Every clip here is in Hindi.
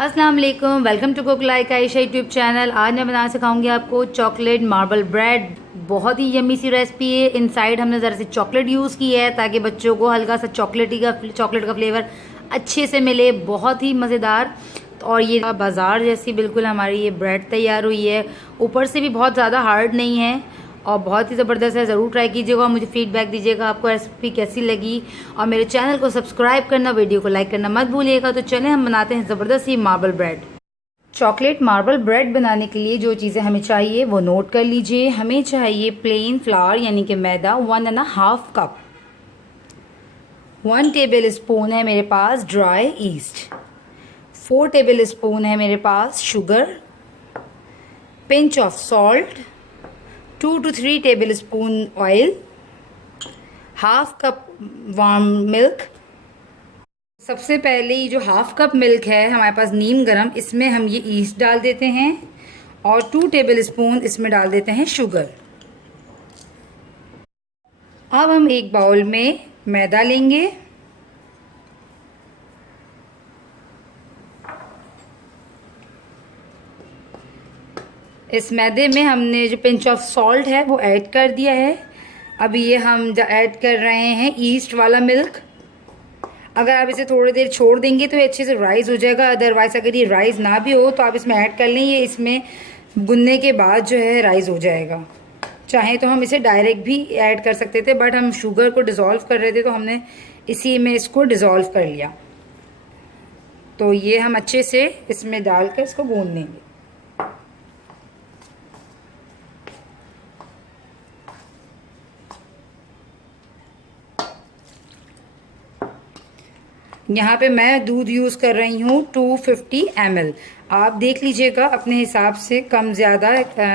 अस्सलाम वालेकुम, welcome to cook like Ayesha YouTube channel. आज मैं बनाना सिखाऊंगी आपको चॉकलेट मार्बल ब्रेड। बहुत ही यम्मी सी रेसिपी है। इनसाइड हमने ज़रा सी चॉकलेट यूज़ की है ताकि बच्चों को हल्का सा चॉकलेट का फ्लेवर अच्छे से मिले। बहुत ही मज़ेदार। और ये बाज़ार जैसी बिल्कुल हमारी ये ब्रेड तैयार हुई है। ऊपर से भी बहुत ज़्यादा हार्ड नहीं है और बहुत ही ज़बरदस्त है। ज़रूर ट्राई कीजिएगा, मुझे फीडबैक दीजिएगा आपको रेसिपी कैसी लगी। और मेरे चैनल को सब्सक्राइब करना, वीडियो को लाइक करना मत भूलिएगा। तो चलें हम बनाते हैं ज़बरदस्त ही marble bread. Chocolate marble bread बनाने के लिए जो चीज़ें हमें चाहिए वो नोट कर लीजिए। हमें चाहिए प्लेन फ्लावर यानी कि मैदा 1.5 कप। 1 टेबल स्पून है मेरे पास ड्राई ईस्ट। 4 टेबल स्पून है मेरे पास sugar. Pinch of salt. 2 to 3 tablespoon oil. Half cup warm milk. सबसे पहले ये जो हाफ कप मिल्क है हमारे पास नीम गरम, इसमें हम ये ईस्ट डाल देते हैं और 2 टेबल स्पून इसमें डाल देते हैं शुगर। अब हम एक बाउल में मैदा लेंगे। इस मैदे में हमने जो पिंच ऑफ सॉल्ट है वो ऐड कर दिया है। अब ये हम ऐड कर रहे हैं ईस्ट वाला मिल्क। अगर आप इसे थोड़ी देर छोड़ देंगे तो ये अच्छे से राइज़ हो जाएगा। अदरवाइज़ अगर ये राइज़ ना भी हो तो आप इसमें ऐड कर लें, ये इसमें गुनने के बाद जो है राइज़ हो जाएगा। चाहे तो हम इसे डायरेक्ट भी ऐड कर सकते थे, बट हम शुगर को डिज़ोल्व कर रहे थे तो हमने इसी में इसको डिज़ोल्व कर लिया। तो ये हम अच्छे से इसमें डालकर इसको गूंद लेंगे। यहाँ पे मैं दूध यूज़ कर रही हूँ 250 ml। आप देख लीजिएगा अपने हिसाब से कम ज़्यादा।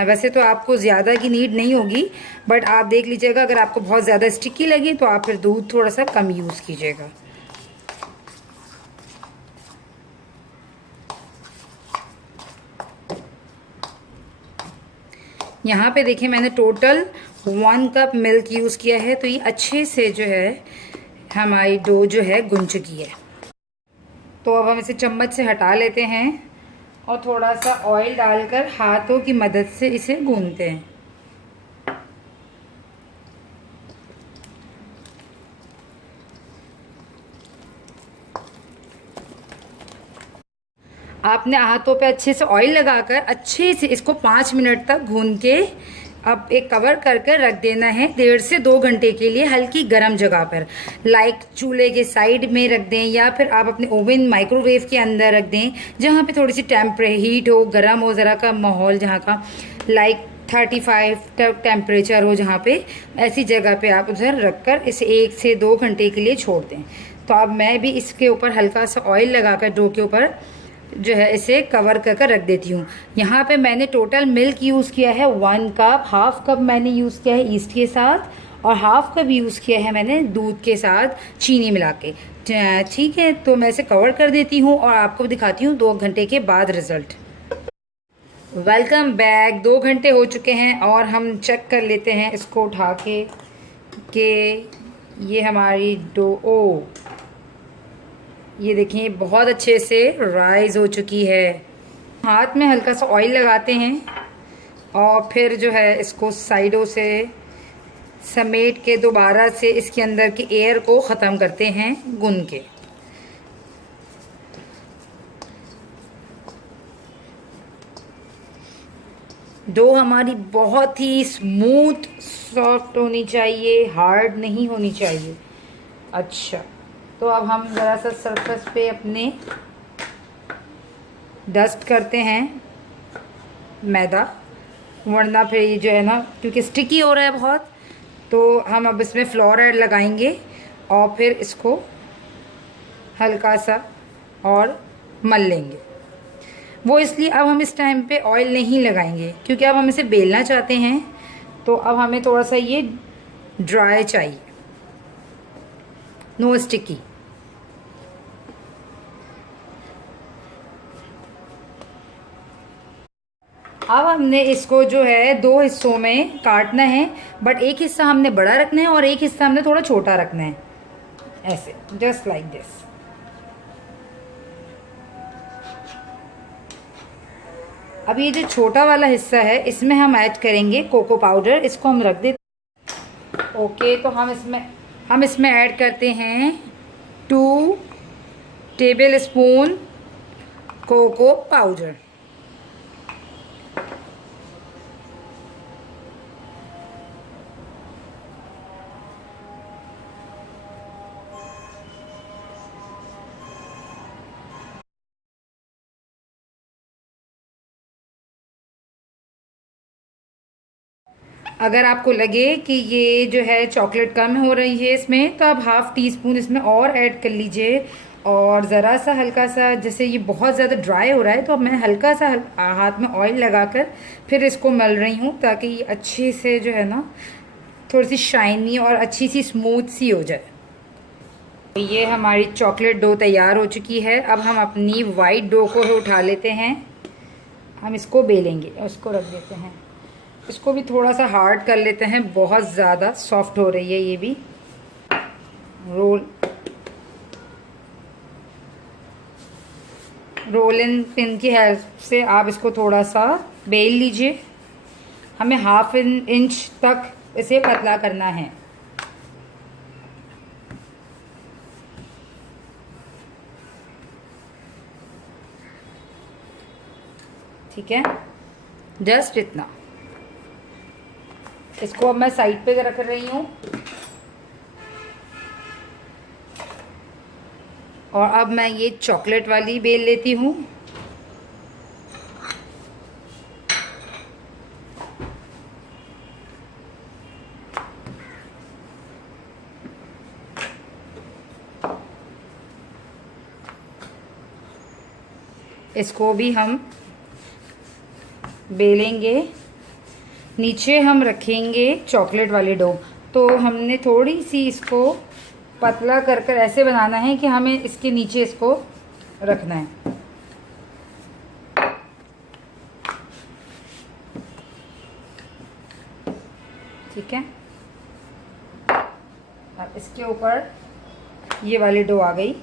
वैसे तो आपको ज़्यादा की नीड नहीं होगी, बट आप देख लीजिएगा अगर आपको बहुत ज़्यादा स्टिकी लगे तो आप फिर दूध थोड़ा सा कम यूज़ कीजिएगा। यहाँ पे देखिए मैंने टोटल 1 कप मिल्क यूज़ किया है। तो ये अच्छे से जो है हमारी डो जो है गुन चुकी है। तो अब हम इसे चम्मच से हटा लेते हैं और थोड़ा सा ऑयल डालकर हाथों की मदद से इसे गूंथते हैं। आपने हाथों पे अच्छे से ऑयल लगाकर अच्छे से इसको 5 मिनट तक गूंथ के अब एक कवर करके रख देना है 1.5 से 2 घंटे के लिए हल्की गर्म जगह पर। लाइक चूल्हे के साइड में रख दें या फिर आप अपने ओवन माइक्रोवेव के अंदर रख दें जहाँ पे थोड़ी सी हीट हो, गर्म हो ज़रा का माहौल, जहाँ का लाइक 35 टेम्परेचर हो, जहाँ पे ऐसी जगह पे आप उधर रख कर इसे 1 से 2 घंटे के लिए छोड़ दें। तो अब मैं भी इसके ऊपर हल्का सा ऑयल लगाकर डो के ऊपर जो है इसे कवर कर रख देती हूँ। यहाँ पे मैंने टोटल मिल्क यूज़ किया है 1 कप। हाफ कप मैंने यूज़ किया है ईस्ट के साथ और हाफ कप यूज़ किया है मैंने दूध के साथ चीनी मिला के। ठीक है, तो मैं इसे कवर कर देती हूँ और आपको दिखाती हूँ 2 घंटे के बाद रिज़ल्ट। Welcome back. 2 घंटे हो चुके हैं और हम चेक कर लेते हैं इसको उठा के कि ये हमारी डो ये देखिए बहुत अच्छे से राइज़ हो चुकी है। हाथ में हल्का सा ऑयल लगाते हैं और फिर जो है इसको साइडों से समेट के दोबारा से इसके अंदर की एयर को ख़त्म करते हैं गूंद के। डो हमारी बहुत ही स्मूथ सॉफ्ट होनी चाहिए, हार्ड नहीं होनी चाहिए। अच्छा, तो अब हम ज़रा सा सरफेस पे अपने डस्ट करते हैं मैदा, वरना फिर ये जो है ना क्योंकि स्टिकी हो रहा है बहुत, तो हम अब इसमें फ्लोर ऐड लगाएंगे और फिर इसको हल्का सा और मल लेंगे। वो इसलिए अब हम इस टाइम पे ऑयल नहीं लगाएंगे क्योंकि अब हम इसे बेलना चाहते हैं, तो अब हमें थोड़ा सा ये ड्राई चाहिए, नो स्टिकी। अब हमने इसको जो है 2 हिस्सों में काटना है, बट एक हिस्सा हमने बड़ा रखना है और एक हिस्सा हमने थोड़ा छोटा रखना है, ऐसे जस्ट लाइक दिस। अब ये जो छोटा वाला हिस्सा है इसमें हम ऐड करेंगे कोको पाउडर। इसको हम रख देते। ओके, तो हम इसमें ऐड करते हैं 2 टेबल स्पून कोको पाउडर। अगर आपको लगे कि ये जो है चॉकलेट कम हो रही है इसमें, तो आप हाफ़ टी स्पून इसमें और ऐड कर लीजिए। और ज़रा सा हल्का सा, जैसे ये बहुत ज़्यादा ड्राई हो रहा है तो मैं हल्का सा हाथ में ऑयल लगाकर फिर इसको मल रही हूँ, ताकि ये अच्छे से जो है ना थोड़ी सी शाइनी और अच्छी सी स्मूथ सी हो जाए। ये हमारी चॉकलेट डो तैयार हो चुकी है। अब हम अपनी वाइट डो को उठा लेते हैं। हम इसको बेलेंगे, उसको रख देते हैं। इसको भी थोड़ा सा हार्ड कर लेते हैं, बहुत ज़्यादा सॉफ्ट हो रही है ये भी। रोलिंग पिन की हेल्प से आप इसको थोड़ा सा बेल लीजिए। हमें ½ इंच तक इसे पतला करना है। ठीक है, जस्ट इतना। इसको अब मैं साइड पे रख रही हूँ। और अब मैं ये चॉकलेट वाली बेल लेती हूँ। इसको भी हम बेलेंगे। नीचे हम रखेंगे चॉकलेट वाली डो। तो हमने थोड़ी सी इसको पतला कर कर ऐसे बनाना है कि हमें इसके नीचे इसको रखना है। ठीक है, अब इसके ऊपर ये वाली डो आ गई।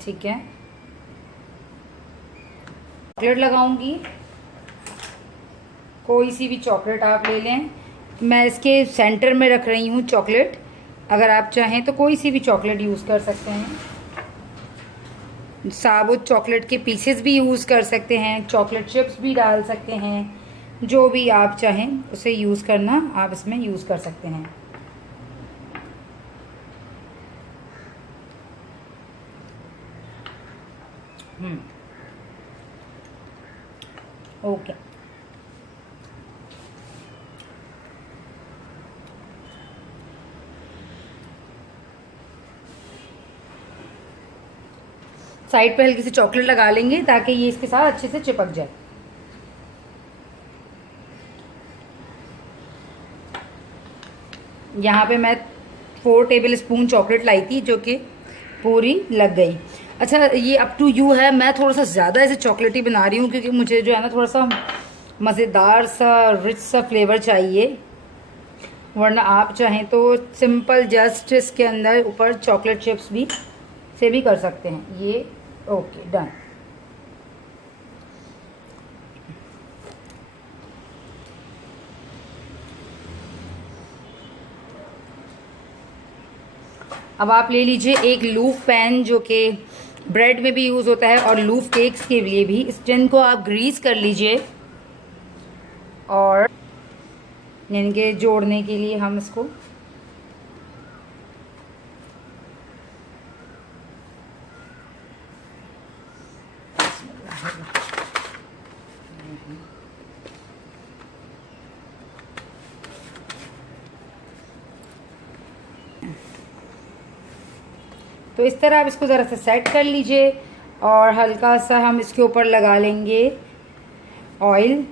ठीक है, चॉकलेट लगाऊंगी। कोई सी भी चॉकलेट आप ले लें। मैं इसके सेंटर में रख रही हूँ चॉकलेट। अगर आप चाहें तो कोई सी भी चॉकलेट यूज़ कर सकते हैं। साबुत चॉकलेट के पीसेस भी यूज़ कर सकते हैं, चॉकलेट चिप्स भी डाल सकते हैं। जो भी आप चाहें उसे यूज़ करना, आप इसमें यूज़ कर सकते हैं। ओके, साइड पे हल्की सी चॉकलेट लगा लेंगे ताकि ये इसके साथ अच्छे से चिपक जाए। यहाँ पे मैं 4 टेबल स्पून चॉकलेट लाई थी, जो कि पूरी लग गई। अच्छा, ये अप टू यू है। मैं थोड़ा सा ज़्यादा ऐसे चॉकलेटी बना रही हूँ क्योंकि मुझे जो है ना थोड़ा सा मज़ेदार सा रिच सा फ्लेवर चाहिए। वरना आप चाहें तो सिंपल जस्ट इसके अंदर ऊपर चॉकलेट चिप्स भी से भी कर सकते हैं। ये ओके, डन। अब आप ले लीजिए एक लूफ पैन, जो कि ब्रेड में भी यूज़ होता है और लूफ केक्स के लिए भी। इस टिन को आप ग्रीस कर लीजिए और इनके जोड़ने के लिए हम इसको तो इस तरह आप इसको ज़रा सा सेट कर लीजिए। और हल्का सा हम इसके ऊपर लगा लेंगे ऑयल।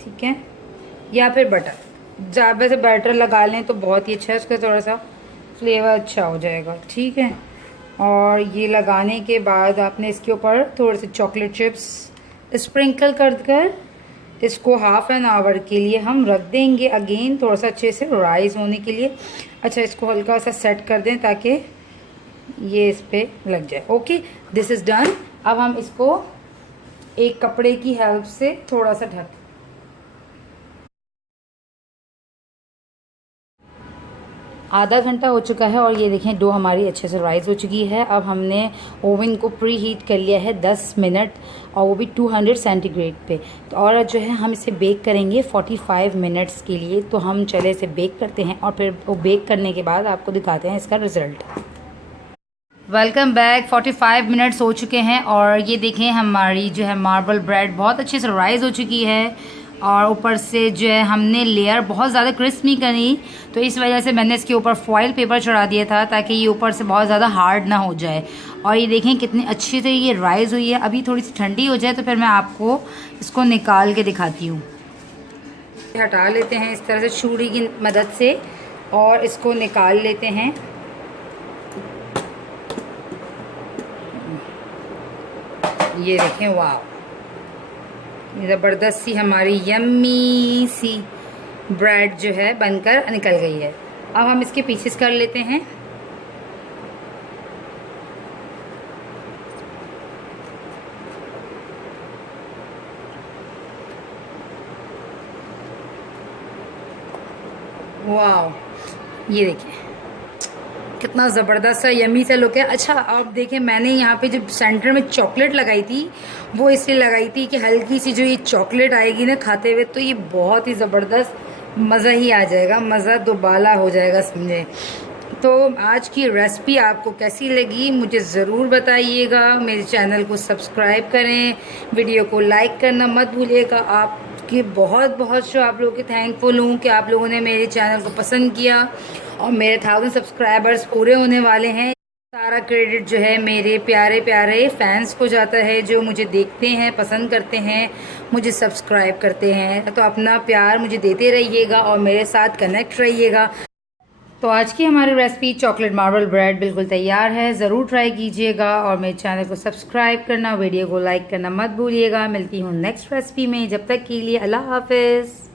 ठीक है, या फिर बटर। जब वैसे बटर लगा लें तो बहुत ही अच्छा है, उसका थोड़ा सा फ्लेवर अच्छा हो जाएगा। ठीक है, और ये लगाने के बाद आपने इसके ऊपर थोड़े से चॉकलेट चिप्स स्प्रिंकल कर इसको हाफ एन आवर के लिए हम रख देंगे अगेन, थोड़ा सा अच्छे से राइस होने के लिए। अच्छा, इसको हल्का सा सेट कर दें ताकि ये इस पर लग जाए। Okay, this is done. अब हम इसको एक कपड़े की हेल्प से थोड़ा सा ढक, आधा घंटा हो चुका है और ये देखें डो हमारी अच्छे से राइस हो चुकी है। अब हमने ओवन को प्री हीट कर लिया है 10 मिनट, और वो भी 200 सेंटीग्रेड पे। तो और जो है हम इसे बेक करेंगे 45 मिनट्स के लिए। तो हम चले इसे बेक करते हैं और फिर वो बेक करने के बाद आपको दिखाते हैं इसका रिज़ल्ट। Welcome back. 45 मिनट्स हो चुके हैं और ये देखें हमारी जो है मार्बल ब्रेड बहुत अच्छे से राइस हो चुकी है, और ऊपर से जो है हमने लेयर बहुत ज़्यादा क्रिस्प नहीं करी, तो इस वजह से मैंने इसके ऊपर फॉइल पेपर चढ़ा दिया था ताकि ये ऊपर से बहुत ज़्यादा हार्ड ना हो जाए। और ये देखें कितनी अच्छी से ये राइस हुई है। अभी थोड़ी सी ठंडी हो जाए तो फिर मैं आपको इसको निकाल के दिखाती हूँ। हटा लेते हैं इस तरह से छुरी की मदद से और इसको निकाल लेते हैं। ये देखें, वाह, ज़बरदस्त सी हमारी यम्मी सी ब्रेड जो है बनकर निकल गई है। अब हम इसके पीसेस कर लेते हैं। वाह, ये देखिए कितना ज़बरदस्त सा यमी सा लुक है। अच्छा, आप देखें मैंने यहाँ पे जब सेंटर में चॉकलेट लगाई थी वो इसलिए लगाई थी कि हल्की सी जो ये चॉकलेट आएगी ना खाते हुए तो ये बहुत ही ज़बरदस्त मज़ा ही आ जाएगा, मज़ा दोबाला हो जाएगा समझे। तो आज की रेसिपी आपको कैसी लगी मुझे ज़रूर बताइएगा। मेरे चैनल को सब्सक्राइब करें, वीडियो को लाइक करना मत भूलिएगा। आपके बहुत बहुत आप लोगों के थैंकफुल हूँ कि आप लोगों ने मेरे चैनल को पसंद किया और मेरे 1000 सब्सक्राइबर्स पूरे होने वाले हैं। सारा क्रेडिट जो है मेरे प्यारे प्यारे फैंस को जाता है जो मुझे देखते हैं, पसंद करते हैं, मुझे सब्सक्राइब करते हैं। तो अपना प्यार मुझे देते रहिएगा और मेरे साथ कनेक्ट रहिएगा। तो आज की हमारी रेसिपी चॉकलेट मार्बल ब्रेड बिल्कुल तैयार है, ज़रूर ट्राई कीजिएगा और मेरे चैनल को सब्सक्राइब करना, वीडियो को लाइक करना मत भूलिएगा। मिलती हूँ नेक्स्ट रेसिपी में, जब तक के लिए अल्लाह हाफिज़।